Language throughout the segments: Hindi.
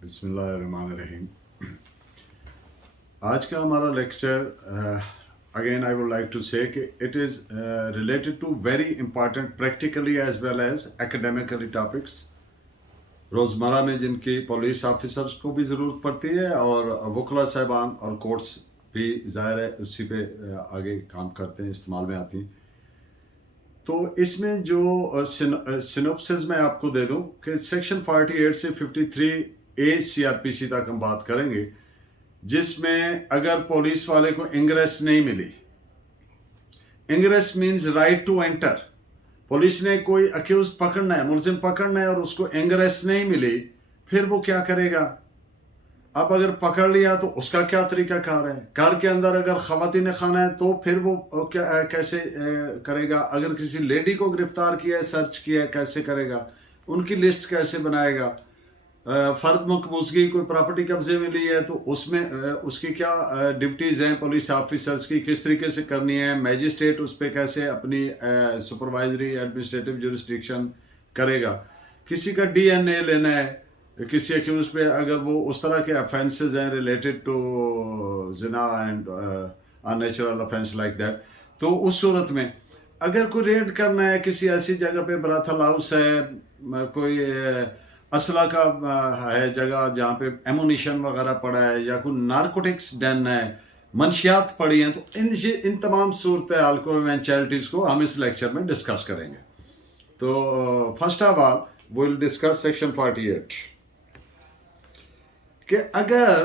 बिस्मिल्लाहिर्रहमानिर्रहीम। आज का हमारा lecture again I would like to say कि it is related to very important practically as well as academically topics रोज़मर्रा में जिनकी पुलिस ऑफिसर्स को भी ज़रूरत पड़ती है और वकला साहिबान और कोर्ट्स भी ज़ाहिर है उसी पे आगे काम करते हैं, इस्तेमाल में आती हैं। तो इसमें जो सिनॉप्सिस मैं आपको दे दूं कि सेक्शन 48 से 53A CRPC तक हम बात करेंगे, जिसमें अगर पुलिस वाले को इंग्रेस नहीं मिली, ingress means right to enter, police ने कोई अक्यूज पकड़ना है, मुलजिम पकड़ना है और उसको इंग्रेस नहीं मिली, फिर वो क्या करेगा? अब अगर पकड़ लिया तो उसका क्या तरीका कार है? घर के अंदर अगर खवातीन खाना है तो फिर वो क्या कैसे करेगा? अगर किसी लेडी को गिरफ्तार किया है, सर्च किया है, कैसे करेगा? उनकी लिस्ट कैसे बनाएगा? फर्द मकबूजगी कोई प्रॉपर्टी कब्जे में ली है तो उसमें उसकी क्या ड्यूटीज़ हैं पुलिस ऑफिसर्स की, किस तरीके से करनी है? मैजिस्ट्रेट उस पर कैसे अपनी सुपरवाइजरी एडमिनिस्ट्रेटिव जुरिस्डिक्शन करेगा? किसी का DNA लेना है, किसी अक्यूज पे अगर वो उस तरह के ऑफेंसेस हैं रिलेटेड टू जिना and unnatural offence like that, तो उस सूरत में अगर कोई रेड करना है किसी ऐसी जगह पे, ब्राथल हाउस है, कोई असला का है जगह जहाँ पे एमुनिशन वगैरह पड़ा है, या कोई नारकोटिक्स डेन है, मंशियात पड़ी हैं, तो इन तमाम सूरत हाल को, इवेंचुअलिटीज़ को हम इस लेक्चर में डिस्कस करेंगे। तो first of all we will discuss section 48 कि अगर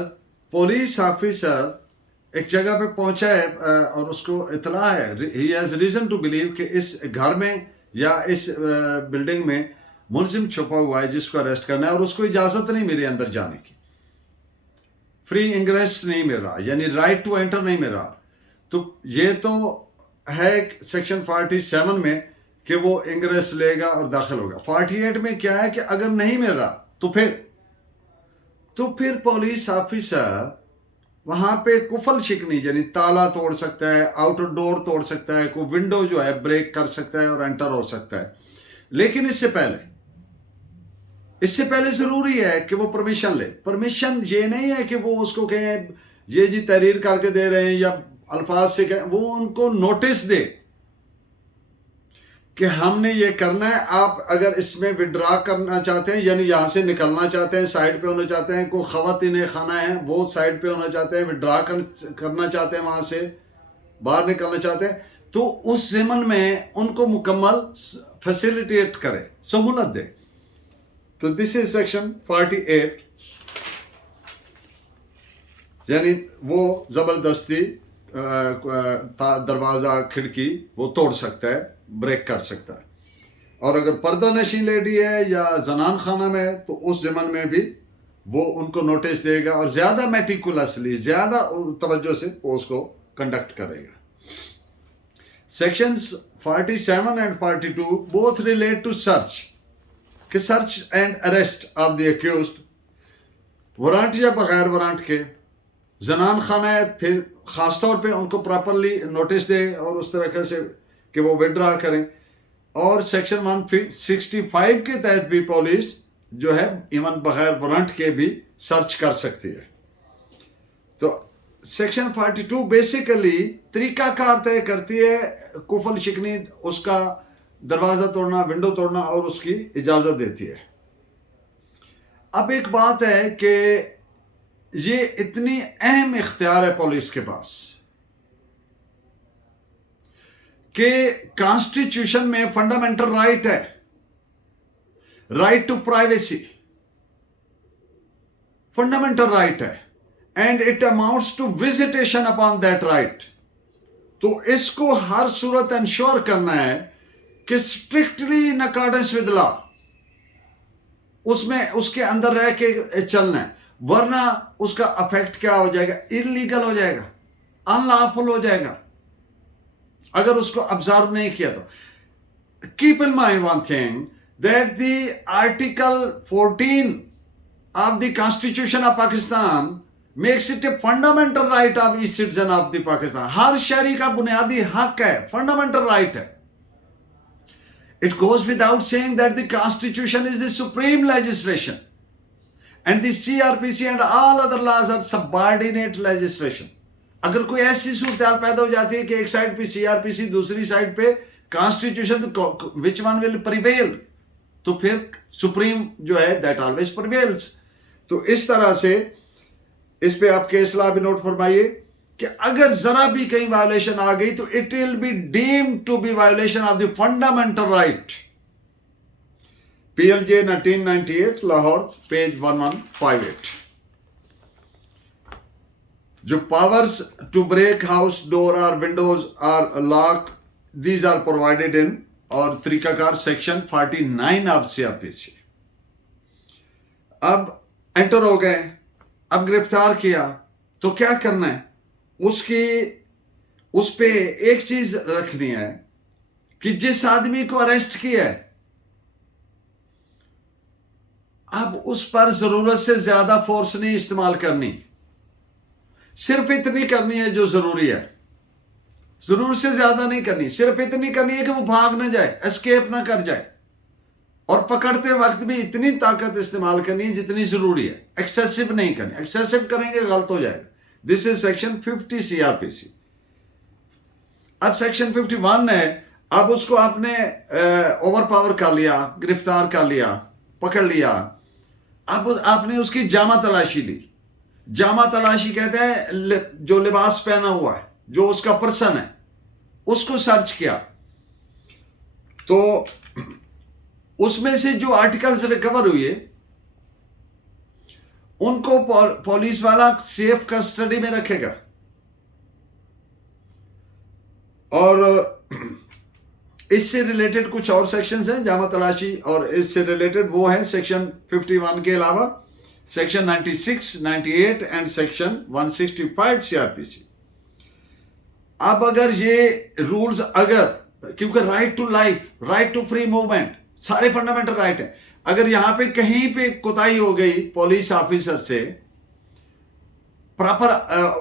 पुलिस ऑफिसर एक जगह पे पहुंचा है और उसको इतला है, he has reason to believe कि इस घर में या इस बिल्डिंग में मुलजिम छुपा हुआ है जिसको अरेस्ट करना है, और उसको इजाजत नहीं मिली अंदर जाने की, फ्री इंग्रेस नहीं मिल रहा, यानी राइट टू एंटर नहीं मिल रहा, तो ये तो है सेक्शन 47 में कि वो इंग्रेस लेगा और दाखिल होगा। 48 में क्या है कि अगर नहीं मिल रहा तो फिर पुलिस ऑफिसर वहां पे कुफल शिकनी यानी ताला तोड़ सकता है, आउटर डोर तोड़ सकता है, कोई विंडो जो है ब्रेक कर सकता है और एंटर हो सकता है। लेकिन इससे पहले जरूरी है कि वो परमिशन ले। परमिशन ये नहीं है कि वो उसको कहें ये जी तहरीर करके दे रहे हैं या अल्फाज से कहें, वो उनको नोटिस दे कि हमने ये करना है, आप अगर इसमें विड्रा करना चाहते हैं यानी यहाँ से निकलना चाहते हैं, साइड पे होना चाहते हैं, कोई खवातीन खाना है वो साइड पे होना चाहते हैं, विड्रा करना चाहते हैं, वहाँ से बाहर निकलना चाहते हैं, तो उस ज़मन में उनको मुकम्मल फैसिलिटेट करे, सहूलत दे। तो दिस इज सेक्शन 48, यानी वो ज़बरदस्ती दरवाज़ा खिड़की वो तोड़ सकता है, ब्रेक कर सकता है। और अगर पर्दा नशी लेडी है या जनान खाना में है तो उस ज़मन में भी वो उनको नोटिस देगा और ज़्यादा मेटिकुलसली, ज़्यादा तवज्जो से वो उसको कंडक्ट करेगा। Sections 47 and 42 both relate to search, कि search and arrest of the accused, warrant या बगैर वारंट के। जनान खाना है फिर ख़ासतौर पे उनको प्रॉपरली नोटिस दे और उस तरह से कि वो विड्रा करें। और सेक्शन 165 के तहत भी पुलिस जो है इवन बगैर वारंट के भी सर्च कर सकती है। तो सेक्शन 42 बेसिकली तरीकाकार तय करती है कुफल शिकनी, उसका दरवाज़ा तोड़ना, विंडो तोड़ना, और उसकी इजाज़त देती है। अब एक बात है कि ये इतनी अहम इख्तियार है पुलिस के पास कि कॉन्स्टिट्यूशन में फंडामेंटल राइट है, right to privacy, fundamental right है, and it amounts to visitation upon that right. तो इसको हर सूरत इंश्योर करना है कि strictly in accordance with law उसमें उसके अंदर रह के चलना है, वरना उसका अफेक्ट क्या हो जाएगा? इलीगल हो जाएगा, अनलॉफुल हो जाएगा अगर उसको ऑब्जर्व नहीं किया तो। Keep in mind one thing that the article 14 of the constitution of Pakistan makes it a fundamental right of each citizen of the Pakistan. हर शहरी का बुनियादी हक है, फंडामेंटल राइट है। It goes without saying that the Constitution is the supreme legislation and the CrPC and all other laws are subordinate legislation. अगर कोई ऐसी सूरत पैदा हो जाती है कि एक साइड पे सीआरपीसी, दूसरी साइड पे constitution, which one will prevail, तो फिर सुप्रीम जो है दैट ऑलवेज प्रिवेल्स। तो इस तरह से इस पे आप केस लॉ भी नोट फरमाइए कि अगर जरा भी कहीं वायोलेशन आ गई तो it will be deemed to be violation of the fundamental right. PLJ 1998 Lahore page 1158। जो powers to break house door और विंडोज और lock, these are provided in, और तरीकाकार सेक्शन 49 ऑफ CRPC। अब एंटर हो गए, अब गिरफ्तार किया तो क्या करना है, उस पे एक चीज रखनी है कि जिस आदमी को अरेस्ट किया है, अब उस पर जरूरत से ज्यादा फोर्स नहीं इस्तेमाल करनी, सिर्फ इतनी करनी है जो जरूरी है, जरूरत से ज्यादा नहीं करनी, सिर्फ इतनी करनी है कि वो भाग ना जाए, एस्केप ना कर जाए, और पकड़ते वक्त भी इतनी ताकत इस्तेमाल करनी है जितनी जरूरी है, एक्सेसिव नहीं करनी, एक्सेसिव करेंगे गलत हो जाएगा। This is section 50 CRPC। अब सेक्शन 51 है, अब उसको आपने ओवर पावर कर लिया, गिरफ्तार कर लिया, पकड़ लिया, अब आपने उसकी जामा तलाशी ली। जामा तलाशी कहते हैं जो लिबास पहना हुआ है, जो उसका पर्सन है, उसको सर्च किया, तो उसमें से जो आर्टिकल्स रिकवर हुए उनको पुलिस वाला सेफ कस्टडी में रखेगा। और इससे रिलेटेड कुछ और सेक्शंस हैं जामा तलाशी, और इससे रिलेटेड वो है सेक्शन 51 के अलावा सेक्शन 96, 98 एंड सेक्शन 165 CRPC। अब अगर ये रूल्स, अगर, क्योंकि right to life, right to free movement सारे फंडामेंटल राइट है, अगर यहां पे कहीं पे कोताही हो गई पुलिस ऑफिसर से, प्रॉपर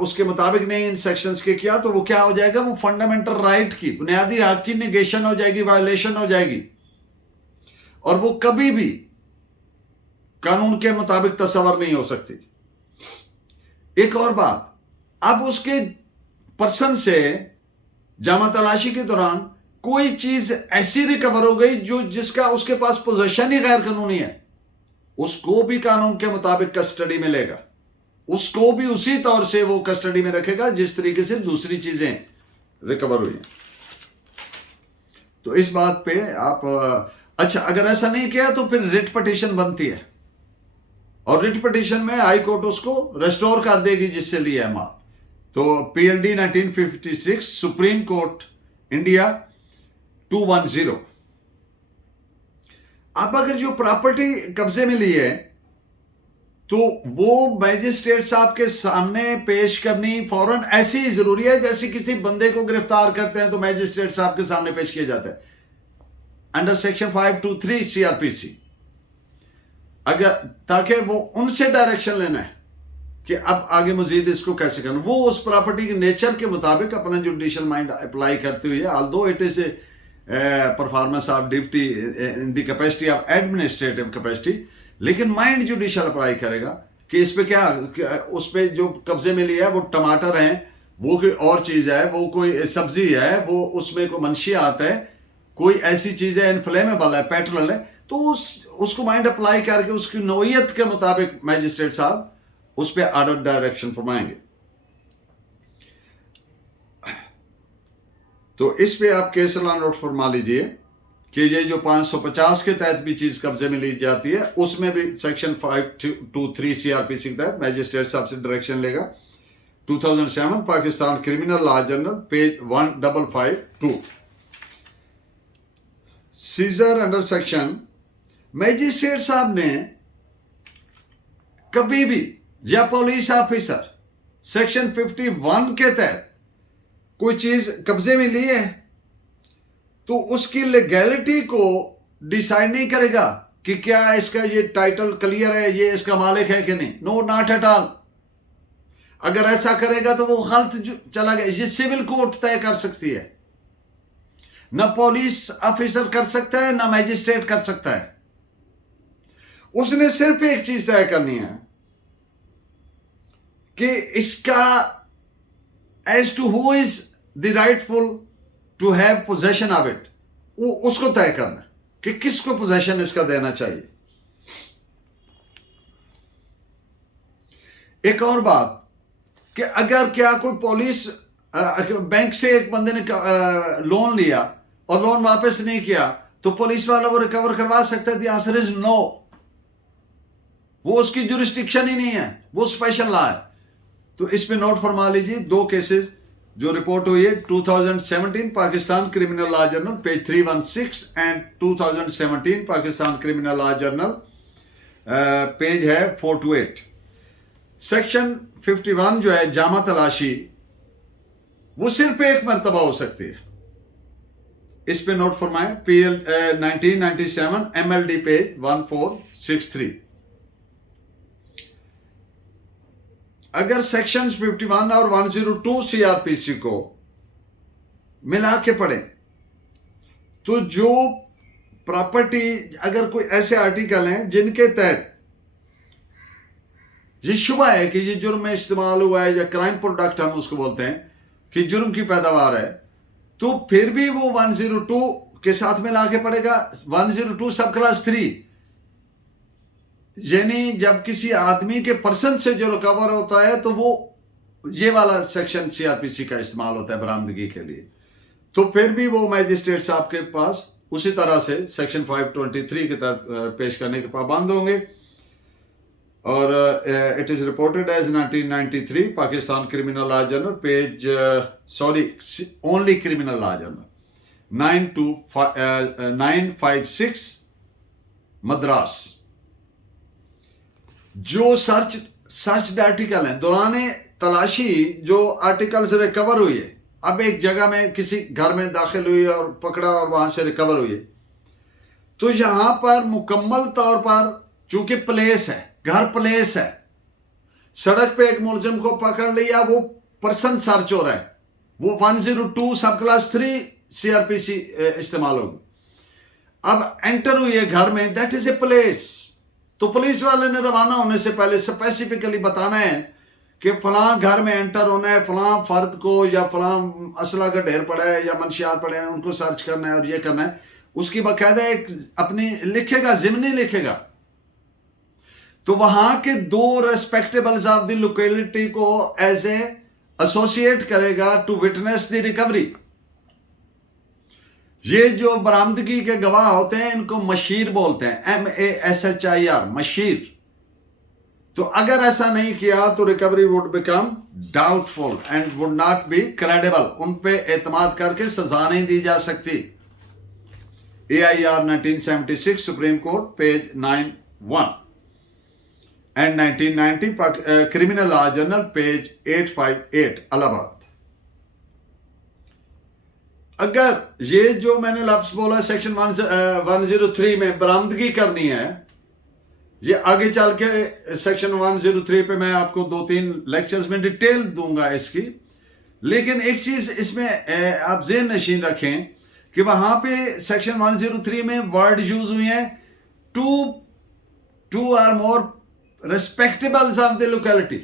उसके मुताबिक नहीं इन सेक्शंस के किया, तो वो क्या हो जाएगा, वो फंडामेंटल राइट की, बुनियादी हक की नेगेशन हो जाएगी, वायोलेशन हो जाएगी, और वो कभी भी कानून के मुताबिक तस्वर नहीं हो सकती। एक और बात, अब उसके पर्सन से जामा तलाशी के दौरान कोई चीज ऐसी रिकवर हो गई जो जिसका उसके पास पोजेशन ही गैर कानूनी है, उसको भी कानून के मुताबिक कस्टडी में लेगा, उसको भी उसी तौर से वो कस्टडी में रखेगा जिस तरीके से दूसरी चीजें रिकवर हुई हैं। तो इस बात पे आप, अच्छा अगर ऐसा नहीं किया तो फिर रिट पिटीशन बनती है, और रिट पिटीशन में हाई कोर्ट उसको रेस्टोर कर देगी जिससे लिया है माल। तो PLD 1956 सुप्रीम कोर्ट इंडिया 210। अब अगर जो प्रॉपर्टी कब्जे में ली है तो वो मैजिस्ट्रेट साहब के सामने पेश करनी फौरन ऐसी ही जरूरी है जैसे किसी बंदे को गिरफ्तार करते हैं तो मैजिस्ट्रेट साहब के सामने पेश किया जाता है अंडर सेक्शन 523 CRPC। अगर, ताकि वो उनसे डायरेक्शन लेना है कि अब आगे मजीद इसको कैसे करना, वो उस प्रॉपर्टी के नेचर के मुताबिक अपना जुडिशियल माइंड अप्लाई करते हुए, although it is a performance of duty in the capacity of administrative capacity, लेकिन माइंड जुडिशियल अप्लाई करेगा कि इस पे क्या, उस पे जो कब्जे में लिया है वो टमाटर है, वो कोई और चीज है, वो कोई सब्जी है, वो उसमें कोई मंशियात है, कोई ऐसी चीज है, इनफ्लेमेबल है, पेट्रोल है, तो उसको माइंड अप्लाई करके उसकी नौयत के मुताबिक मैजिस्ट्रेट साहब उस पर ऑर्डर डायरेक्शन फरमाएंगे। तो इस पे आप केस लॉ नोट फरमा लीजिए कि ये जो 550 के तहत भी चीज कब्जे में ली जाती है उसमें भी सेक्शन 523 CRPC के तहत मैजिस्ट्रेट साहब से डायरेक्शन लेगा। 2007 Pakistan criminal law journal page 1552। Seizure under section, magistrate साहब ने कभी भी या पुलिस ऑफिसर सेक्शन 51 के तहत कोई चीज कब्जे में ली है तो उसकी लीगैलिटी को डिसाइड नहीं करेगा कि क्या इसका ये टाइटल क्लियर है, ये इसका मालिक है कि नहीं, नो नॉट एट ऑल। अगर ऐसा करेगा तो वो गलत चला गया, ये सिविल कोर्ट तय कर सकती है, ना पुलिस ऑफिसर कर सकता है, ना मैजिस्ट्रेट कर सकता है। उसने सिर्फ एक चीज तय करनी है कि इसका as to who is the rightful to have possession of it, उसको तय करना है कि किसको पोजेशन इसका देना चाहिए। एक और बात कि अगर क्या कोई पुलिस बैंक से एक बंदे ने लोन लिया और लोन वापस नहीं किया तो पुलिस वाला वो रिकवर करवा सकता है? The answer is no. वो उसकी जुरिस्डिक्शन ही नहीं है, वो स्पेशल लॉ है। तो इस पे नोट फरमा लीजिए, 2 केसेस जो रिपोर्ट हुई है 2017 Pakistan criminal law journal page 316 and 2017 Pakistan criminal law journal page है 428। सेक्शन 51 जो है जामा तलाशी, वो सिर्फ एक मरतबा हो सकती है। इस पे नोट फरमाएं, PL 1997 MLD पेज 1463। अगर सेक्शंस 51 और 102 CRPC को मिला के पढ़ें तो जो प्रॉपर्टी, अगर कोई ऐसे आर्टिकल हैं जिनके तहत ये शुबा है कि ये जुर्म में इस्तेमाल हुआ है या क्राइम प्रोडक्ट हम उसको बोलते हैं कि जुर्म की पैदावार है, तो फिर भी वो 102 के साथ मिला के पड़ेगा। 102 सब क्लास 3, यानी जब किसी आदमी के पर्सन से जो रिकवर होता है तो वो ये वाला सेक्शन CRPC का इस्तेमाल होता है बरामदगी के लिए। तो फिर भी वो मैजिस्ट्रेट साहब के पास उसी तरह से सेक्शन 523 के तहत पेश करने के पाबंद होंगे। और it is reported as 1993 Pakistan criminal law journal page only criminal law journal 956 Madras. जो सर्च आर्टिकल हैं, दौरान तलाशी जो आर्टिकल्स रिकवर हुई है, अब एक जगह में किसी घर में दाखिल हुई और पकड़ा और वहां से रिकवर हुई, तो यहां पर मुकम्मल तौर पर चूंकि प्लेस है, घर प्लेस है, सड़क पे एक मुलजिम को पकड़ लिया, वो पर्सन सर्च हो रहा है, वो 102 सब क्लास 3 CRPC इस्तेमाल होगी। अब एंटर हुई है घर में, दैट इज ए प्लेस। तो पुलिस वाले ने रवाना होने से पहले स्पेसिफिकली बताना है कि फलां घर में एंटर होना है, फलां फर्द को या फलां असला का ढेर पड़ा है या मंशियात पड़े हैं, उनको सर्च करना है और ये करना है। उसकी बाकायदा एक अपनी लिखेगा, जिम्नी लिखेगा। तो वहां के 2 रेस्पेक्टेबल्स ऑफ द लोकेलिटी को एज ए एसोसिएट करेगा टू विटनेस द रिकवरी। ये जो बरामदगी के गवाह होते हैं इनको मशीर बोलते हैं, MASHIR, मशीर। तो अगर ऐसा नहीं किया तो recovery would become doubtful and would not be credible. उन पे एतमाद करके सजा नहीं दी जा सकती। AIR 1976 supreme court page 91 and 1990 criminal law journal page 858 Allahabad. अगर ये जो मैंने लफ्ज बोला सेक्शन 103 में बरामदगी करनी है, ये आगे चल के सेक्शन 103 पे मैं आपको 2-3 लेक्चर्स में डिटेल दूंगा इसकी। लेकिन एक चीज इसमें आप ज़हन नशीन रखें कि वहां पे सेक्शन 103 में वर्ड यूज हुए हैं to are more respectables of the locality.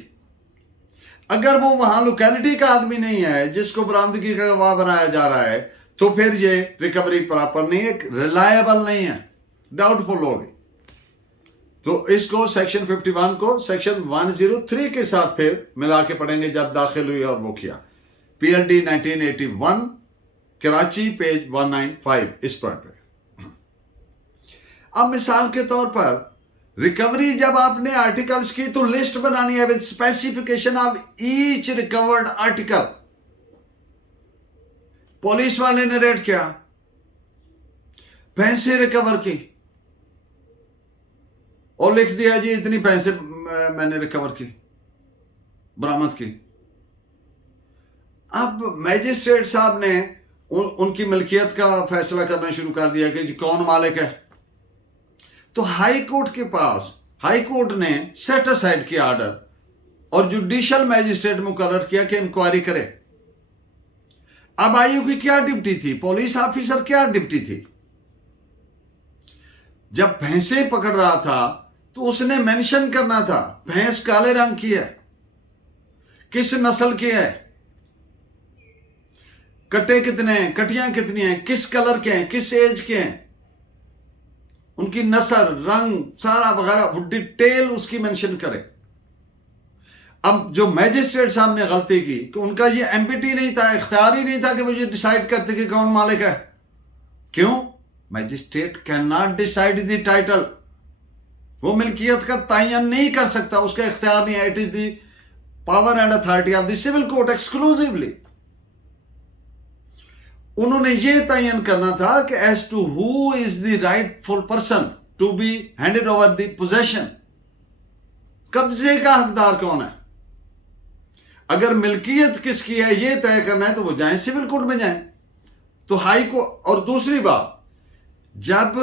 अगर वो वहां लोकेलिटी का आदमी नहीं है जिसको बरामदगी का गवाह बनाया जा रहा है, तो फिर ये रिकवरी प्रॉपर नहीं है, रिलायबल नहीं है, डाउटफुल होगी। तो इसको सेक्शन 51 को सेक्शन 103 के साथ फिर मिला के पढ़ेंगे जब दाखिल हुई और वो किया। PLD 1981 कराची पेज 195 इस पॉइंट पे। अब मिसाल के तौर पर रिकवरी जब आपने आर्टिकल्स की तो लिस्ट बनानी है with specification of each recovered article. Police वाले ने रेड किया, पैसे रिकवर की और लिख दिया जी इतनी पैसे मैंने रिकवर की, बरामद की। अब मैजिस्ट्रेट साहब ने उनकी मिल्कियत का फैसला करना शुरू कर दिया कि जी कौन मालिक है। तो हाई कोर्ट के पास, हाई कोर्ट ने सेट असाइड किया आर्डर और जुडिशियल मैजिस्ट्रेट मुकर्रर किया कि इंक्वायरी करे। अब आईओ की क्या ड्यूटी थी, पुलिस ऑफिसर क्या ड्यूटी थी? जब भैंसे पकड़ रहा था तो उसने मेंशन करना था भैंस काले रंग की है, किस नस्ल की है, कटे कितने हैं, कटियां कितनी हैं, किस कलर के हैं, किस एज के हैं, उनकी नस्ल, रंग, सारा वगैरह वो डिटेल उसकी मेंशन करे। अब जो मैजिस्ट्रेट साहब ने गलती की कि उनका ये एम्बिटी नहीं था, इख्तियार ही नहीं था कि मुझे डिसाइड करते कि कौन मालिक है। क्यों? Magistrate can not decide the title, वो मिल्कियत का तयन नहीं कर सकता, उसका इख्तियार नहीं है। It is the power and authority of the civil court exclusively. उन्होंने ये तयन करना था कि as to who is the rightful person to be handed over the possession, कब्जे का हकदार कौन है। अगर मिल्कियत किसकी है ये तय करना है तो वो जाएं सिविल कोर्ट में जाएं, तो हाई कोर्ट। और दूसरी बात, जब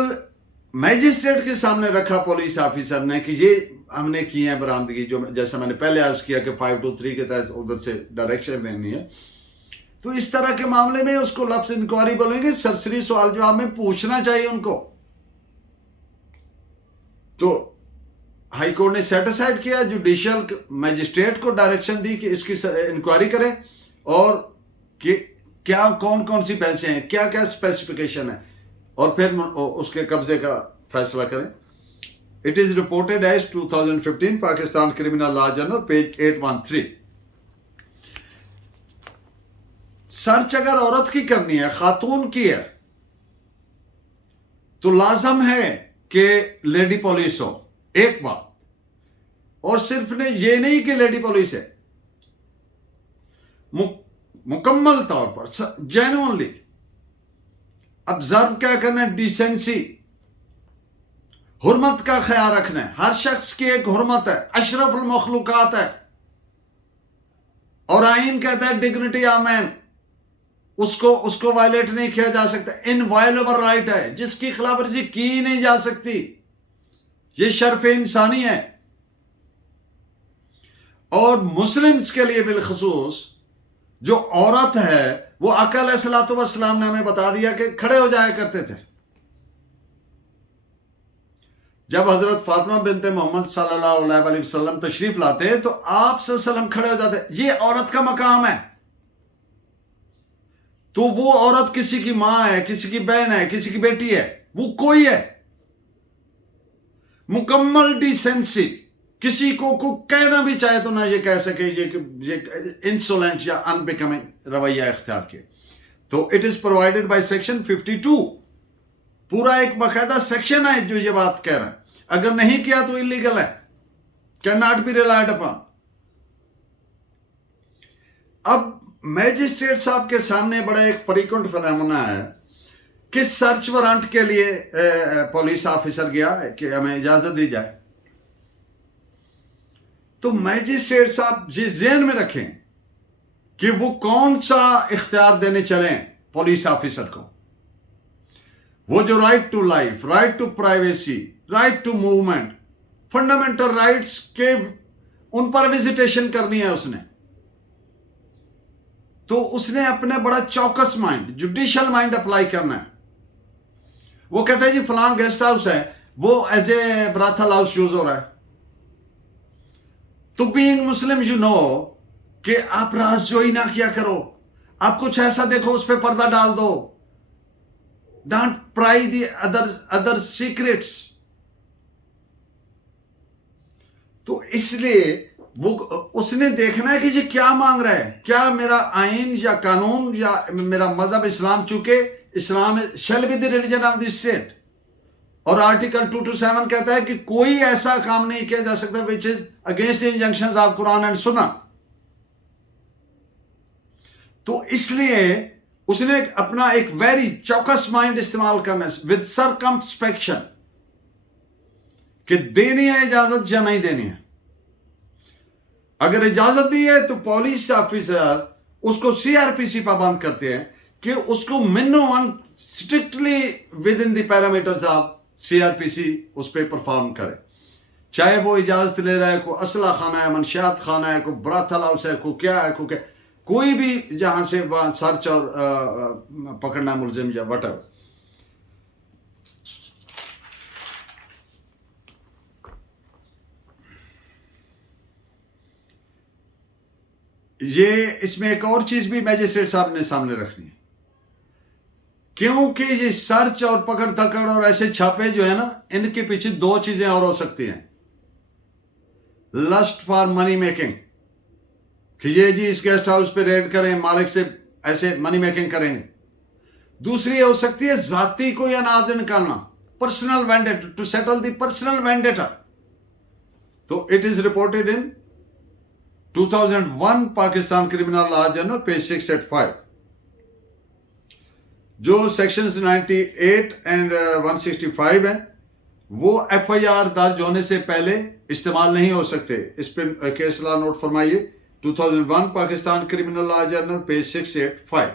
मैजिस्ट्रेट के सामने रखा पुलिस ऑफिसर ने कि ये हमने की है बरामदगी, जो जैसा मैंने पहले अर्ज किया कि 523 के तहत उधर से डायरेक्शन देनी है, तो इस तरह के मामले में उसको लफ्ज इंक्वायरी बोलेंगे, सरसरी सवाल जवाब में पूछना चाहिए उनको। तो हाई कोर्ट ने सेटिसाइड किया, जुडिशियल मैजिस्ट्रेट को डायरेक्शन दी कि इसकी इंक्वायरी करें और कि क्या कौन कौन सी पैसे हैं, क्या क्या स्पेसिफिकेशन है, और फिर उसके कब्जे का फैसला करें। It is reported as 2015 Pakistan criminal law journal page 813। Search अगर औरत की करनी है, खातून की है, तो लाजम है कि लेडी पुलिस हो, एक बात। और सिर्फ ने ये नहीं कि लेडी पुलिस है, मुकम्मल तौर पर जेन्युइनली ऑब्जर्व क्या करना है, डिसेंसी, हुर्मत का ख्याल रखना है। हर शख्स की एक हुर्मत है, अशरफुल मखलूकात है, और आइन कहता है डिग्निटी ऑफ मैन, उसको वायलेट नहीं किया जा सकता। इनवायलेबल राइट है, जिसकी खिलाफवर्जी की नहीं जा सकती। ये शर्फ इंसानी है। और मुस्लिम्स के लिए बिलखसूस जो औरत है, वो आका अलैहिस्सलातु वस्सलाम ने हमें बता दिया कि खड़े हो जाया करते थे। जब हजरत फातिमा बिनते मोहम्मद सल्लल्लाहु अलैहि वसल्लम तशरीफ लाते तो आप सल्लल्लाहु अलैहि वसल्लम खड़े हो जाते। ये औरत का मकाम है। तो वो औरत किसी की मां है, किसी की बहन है, किसी की बेटी है, वो कोई है, मुकम्मल डिसेंसी। किसी को कहना भी चाहे तो ना ये कह सके ये इंसोलेंट या अनबिकमिंग रवैया इख्तियार किए। तो it is provided by section 52, पूरा एक बाकायदा सेक्शन है जो ये बात कह रहा है। अगर नहीं किया तो इलीगल है, can not be relied upon. अब मैजिस्ट्रेट साहब के सामने बड़ा एक फ्रीक्वेंट फिनोमेना है कि सर्च वारंट के लिए पुलिस ऑफिसर गया कि हमें इजाजत दी जाए, तो मैजिस्ट्रेट साहब ये ज़हन में रखें कि वो कौन सा इख्तियार देने चले पुलिस ऑफिसर को। वो जो right to life, right to privacy, right to movement, fundamental rights के उन पर विजिटेशन करनी है उसने, तो उसने अपने बड़ा चौकस माइंड, जुडिशियल माइंड अप्लाई करना है। वो कहते हैं जी फलां गेस्ट हाउस है, वो एज ए ब्राथल हाउस यूज हो रहा है। तो बीइंग मुस्लिम यू नो कि आप राजजोई ना किया करो, आप कुछ ऐसा देखो उस पर पर्दा डाल दो, don't price the other secrets. तो इसलिए वो उसने देखना है कि ये क्या मांग रहा है, क्या मेरा आइन या कानून या मेरा मजहब इस्लाम, चूंकि Islam shall be the religion of the state, और आर्टिकल 227 कहता है कि कोई ऐसा काम नहीं किया जा सकता which is against the injunctions of Quran and sunnah. तो इसलिए उसने अपना एक वेरी चौकस माइंड इस्तेमाल करना है विद सर्कमस्पेक्शन कि देनी है इजाजत या नहीं देनी है। अगर इजाजत दी है तो पुलिस ऑफिसर उसको सीआरपीसी पाबंद करते हैं कि उसको minimum strictly with in the parameters of CrPC उस पर परफॉर्म करे, चाहे वो इजाजत ले रहा है, कोई असला खाना है, मनशियात खाना है, कोई ब्राथल हाउस है, कोई क्या है, कोई भी जहां से वहां सर्च और पकड़ना मुलजिम या वटएवर। ये इसमें एक और चीज भी मैजिस्ट्रेट साहब ने सामने रखनी है, क्योंकि ये सर्च और पकड़ धकड़ और ऐसे छापे जो है ना, इनके पीछे दो चीजें और हो सकती हैं। लस्ट फॉर मनी मेकिंग, कि ये जी इस गेस्ट हाउस पे रेड करें, मालिक से ऐसे मनी मेकिंग करेंगे। दूसरी हो सकती है जाती कोई अनाज निकालना, personal vendetta, to settle the personal vendetta. तो it is reported in 2001 Pakistan criminal law journal page 685। जो सेक्शंस 98 एंड 165 हैं वो FIR दर्ज होने से पहले इस्तेमाल नहीं हो सकते। इस पर केस लॉ नोट फरमाइए, 2001 Pakistan criminal law journal page 685।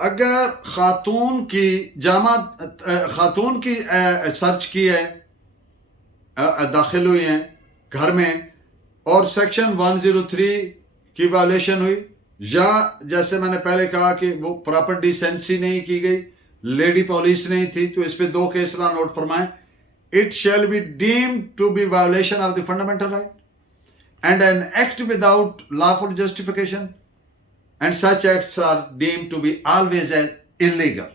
अगर खातून की सर्च की है, दाखिल हुई हैं घर में और सेक्शन 103 की वायलेशन हुई, या जैसे मैंने पहले कहा कि वो प्रॉपर डिसेंसी नहीं की गई, लेडी पुलिस नहीं थी, तो इस पे दो केस लॉ नोट फरमाएं। It shall be deemed to be violation of the fundamental right and an act without lawful justification and such acts are deemed to be always as illegal,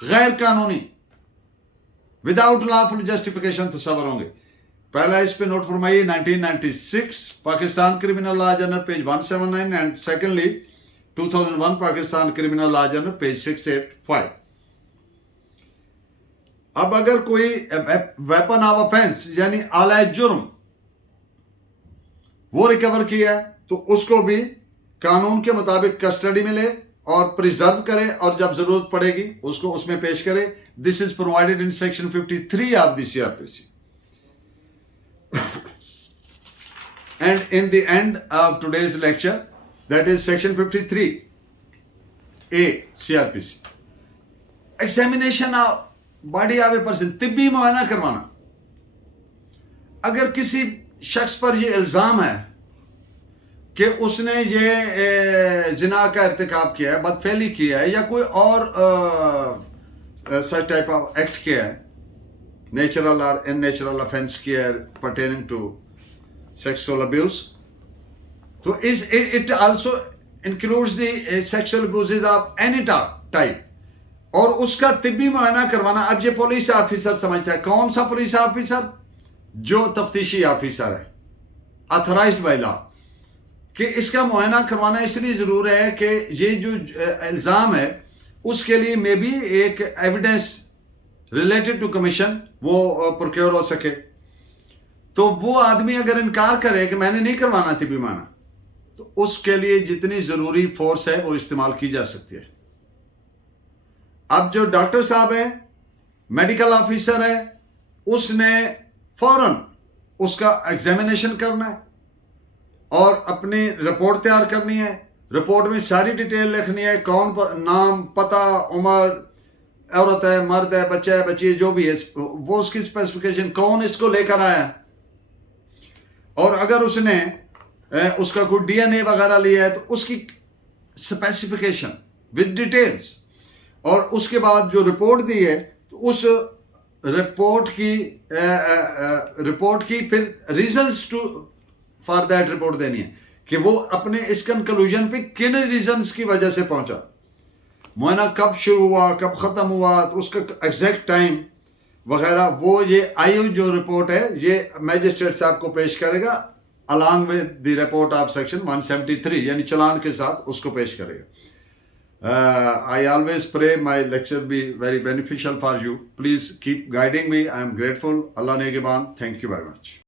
गैर कानूनी, विदाउट लॉफुल जस्टिफिकेशन तस्वर होंगे। पहला इस पे नोट फरमाइए 1996 Pakistan criminal law journal page 179 and secondly 2001 Pakistan criminal law journal page 685। अब अगर कोई वेपन ऑफ ऑफेंस यानी आला जुर्म वो रिकवर किया है तो उसको भी कानून के मुताबिक कस्टडी में ले और प्रिजर्व करे और जब जरूरत पड़ेगी उसको उसमें पेश करे। This is provided in section 53 of the CRPC। And in the end of today's lecture, that is section 53A CRPC, examination of body of a person, तिब्बी मुआयना करवाना। अगर किसी शख्स पर ये इल्ज़ाम है कि उसने ये जिना का इर्तिकाब किया है, बदफेली किया है या कोई और सच टाइप ऑफ एक्ट किया है, नेचुरल और अननेचुरल ऑफेंस किया है pertaining to sexual abuse, so it also includes the sexual abuses of any type, और उसका तिब्बी मुआयना करवाना। अब ये पुलिस ऑफिसर समझता है, कौन सा पुलिस ऑफिसर? जो तफ्तीशी ऑफिसर है ऑथराइज्ड बाय लॉ, कि इसका मुआयना करवाना इसलिए जरूर है कि ये जो इल्ज़ाम है उसके लिए मे बी एक एविडेंस रिलेटेड टू कमीशन वो प्रोक्योर हो सके। तो वो आदमी अगर इनकार करे कि मैंने नहीं करवाना तिब्बी मुआयना, तो उसके लिए जितनी जरूरी फोर्स है वो इस्तेमाल की जा सकती है। अब जो डॉक्टर साहब है, मेडिकल ऑफिसर है, उसने फौरन उसका एग्जामिनेशन करना है और अपनी रिपोर्ट तैयार करनी है। रिपोर्ट में सारी डिटेल लिखनी है, कौन नाम, पता, उम्र, औरत है, मर्द है, बच्चा है, बच्ची है, जो भी है वो उसकी स्पेसिफिकेशन, कौन इसको लेकर आया, और अगर उसने उसका कोई DNA वगैरह लिया है तो उसकी स्पेसिफिकेशन विद डिटेल्स, और उसके बाद जो रिपोर्ट दी है तो उस रिपोर्ट की फिर reasons to for that report देनी है कि वो अपने इस कंक्लूजन पे किन रीजंस की वजह से पहुंचा, मुआयना कब शुरू हुआ, कब खत्म हुआ, तो उसका एग्जैक्ट टाइम वगैरह। वो ये आई जो रिपोर्ट है ये मैजिस्ट्रेट साहब को पेश करेगा along with the report of section 173, यानी चलान के साथ उसको पेश करेगा। I always pray my lecture be very beneficial for you. Please keep guiding me, I am grateful. अल्लाह नेगेबान। Thank you very much.